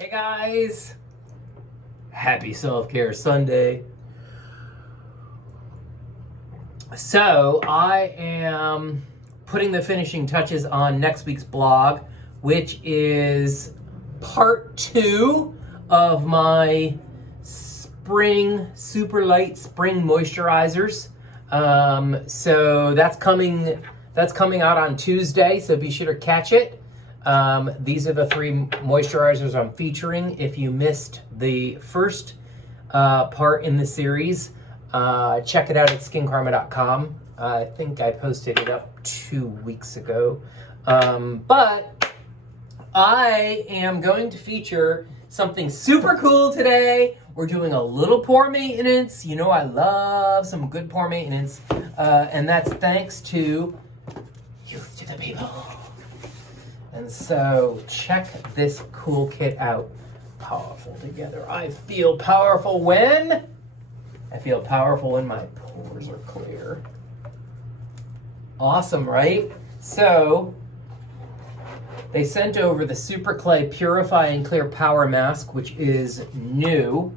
Hey guys, happy Self-Care Sunday. So I am putting the finishing touches on next week's blog, which is part 2 of my spring, super light spring moisturizers. So that's coming out on Tuesday, so be sure to catch it. These are the 3 moisturizers I'm featuring. If you missed the first part in the series, check it out at SKINCARMA.com. I think I posted it up 2 weeks ago. But I am going to feature something super cool today. We're doing a little pore maintenance. You know I love some good pore maintenance. And that's thanks to Yttp. And so check this cool kit out. Powerful together. I feel powerful when? I feel powerful when my pores are clear. Awesome, right? So they sent over the Superclay Purify and Clear Power Mask, which is new.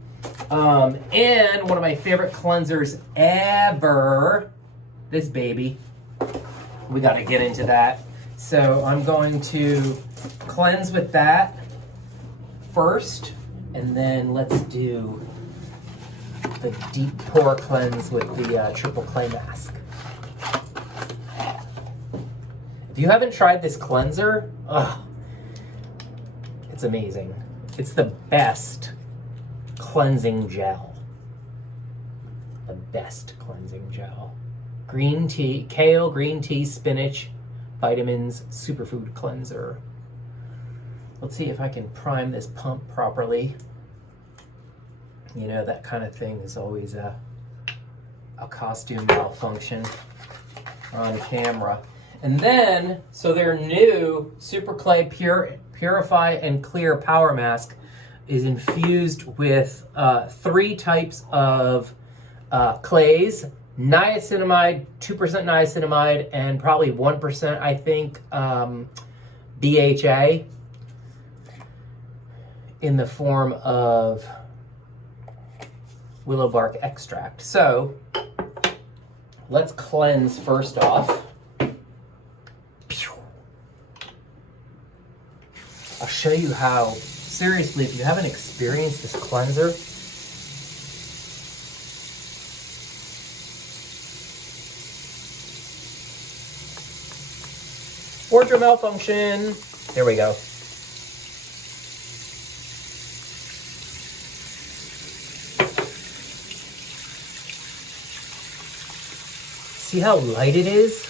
And one of my favorite cleansers ever, this baby. We got to get into that. So I'm going to cleanse with that first, and then let's do the deep pore cleanse with the triple clay mask. If you haven't tried this cleanser, it's amazing. It's the best cleansing gel. The best cleansing gel. Green tea, kale, green tea, spinach, vitamins, superfood cleanser. Let's see if I can prime this pump properly. You know, that kind of thing is always a costume malfunction on camera. And then, so their new Superclay Purify and Clear Power Mask is infused with 3 types of clays. Niacinamide, 2% niacinamide, and probably 1%, I think, BHA in the form of willow bark extract. So let's cleanse first off. I'll show you how, seriously, if you haven't experienced this cleanser, wardrobe malfunction. There we go. See how light it is?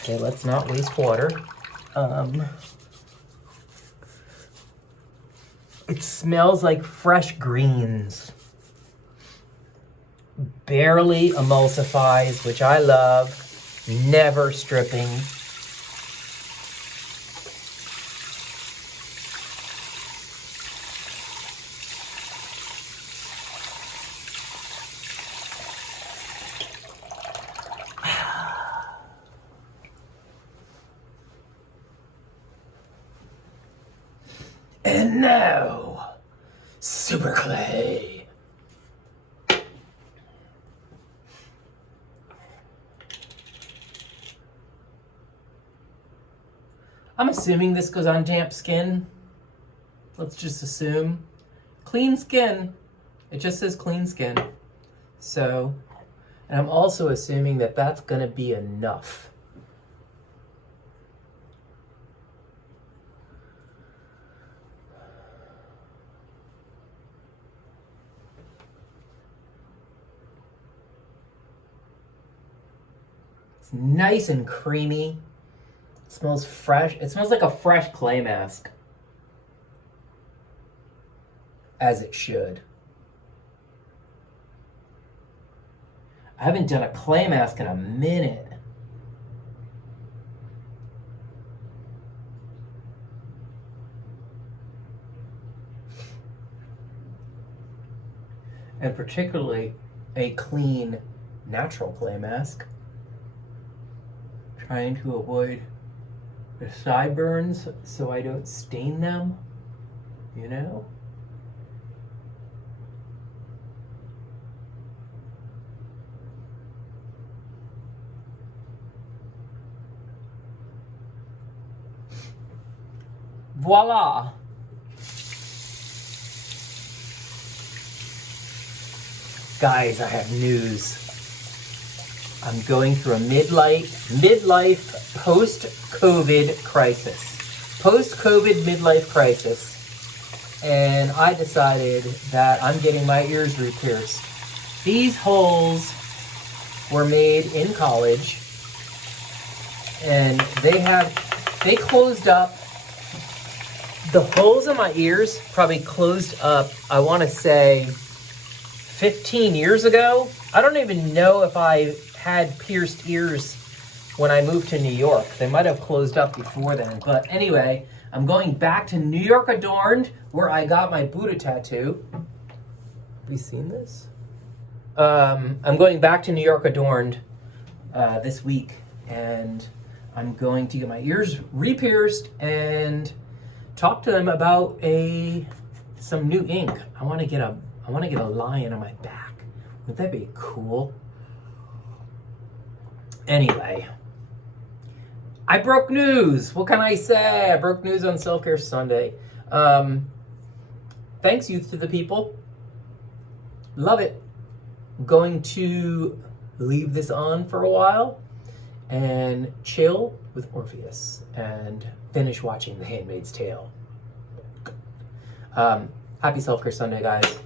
Okay, let's not waste water. It smells like fresh greens. Barely emulsifies, which I love. Never stripping. And now, Superclay. I'm assuming this goes on damp skin. Let's just assume. Clean skin. It just says clean skin. So, and I'm also assuming that that's going to be enough. It's nice and creamy. It smells fresh. It smells like a fresh clay mask. As it should. I haven't done a clay mask in a minute. And particularly a clean, natural clay mask. Trying to avoid the sideburns so I don't stain them. you know? Voila! Guys, I have news. I'm going through a midlife post-COVID crisis. Post-COVID midlife crisis. And I decided that I'm getting my ears re-pierced. These holes were made in college. And they closed up. The holes in my ears probably closed up, I want to say, 15 years ago. I don't even know if I had pierced ears when I moved to New York. They might have closed up before then. But anyway, I'm going back to New York Adorned, where I got my Buddha tattoo. Have you seen this? I'm going back to New York Adorned this week, and I'm going to get my ears re-pierced and talk to them about some new ink. I want to get a lion on my back. Would that be cool? Anyway, I broke news. What can I say? I broke news on Selfcare Sunday. Thanks, youth to the people. Love it. I'm going to leave this on for a while and chill with Orpheus and finish watching The Handmaid's Tale. Happy Selfcare Sunday, guys.